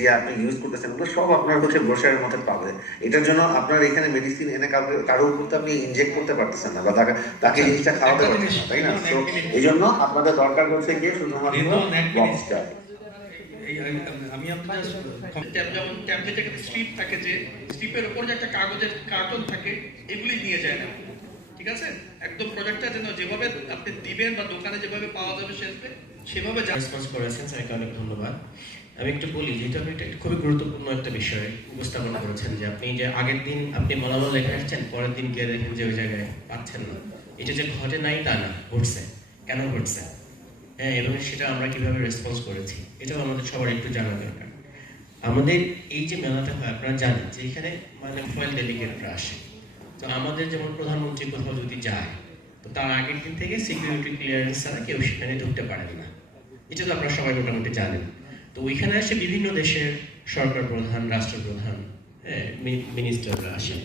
যে আপনি ইউজ করতেছেন ওগুলো সব আপনার ব্রোশারের মধ্যে পাবে। এটার জন্য আপনার এখানে মেডিসিন এনে কারো উপর তো আপনি ইনজেক্ট করতে পারতেছেন না বা তাকে জিনিসটা খাওয়াতে পারতেন না, তাই না? তো এই জন্য আপনাদের দরকার গিয়ে শুধুমাত্র বক্সটা। আমি আপনার যেমন ট্যাবলেট একটা স্ট্রিপ থাকে, যে স্ট্রিপের উপর যে একটা কাগজের কার্টন থাকে, এগুলি নিয়ে যায় না, ঠিক আছে? একদম প্রোডাক্টটা যেন যেভাবে আপনি দিবেন বা দোকানে যেভাবে পাওয়া যাবে সেভাবে রেসপন্স করেছেন, স্যারকে অনেক ধন্যবাদ। আমি একটু বলি যে এটা খুবই গুরুত্বপূর্ণ একটা বিষয় উপস্থাপন করেছেন, যে আপনি যে আগের দিন আপনি মালামাল লেখা আসছেন, পরের দিন গিয়ে দেখেন যে ওই জায়গায় পাচ্ছেন না। এটা যে ঘটে নাই তা না, ঘটছে। কেন ঘটছে? হ্যাঁ, এবং সেটা আমরা কিভাবে রেসপন্স করেছি এটাও আমাদের সবার একটু জানা দরকার। আমাদের এই যে মেলাটা হয়, আপনারা জানেন যে এখানে মানে ফয়েল ডেলিগেটরা আসে। তো আমাদের যেমন প্রধানমন্ত্রী কোথাও যদি যায়, তো তার আগের দিন থেকে সিকিউরিটি ক্লিয়ারেন্স ছাড়া কেউ সেখানে ঢুকতে পারেন না। এটা তো আপনারা সবাই মোটামুটি জানেন। তো ওইখানে আসে বিভিন্ন দেশের সরকার প্রধান, রাষ্ট্রপ্রধান, মিনিস্টাররা আসেন।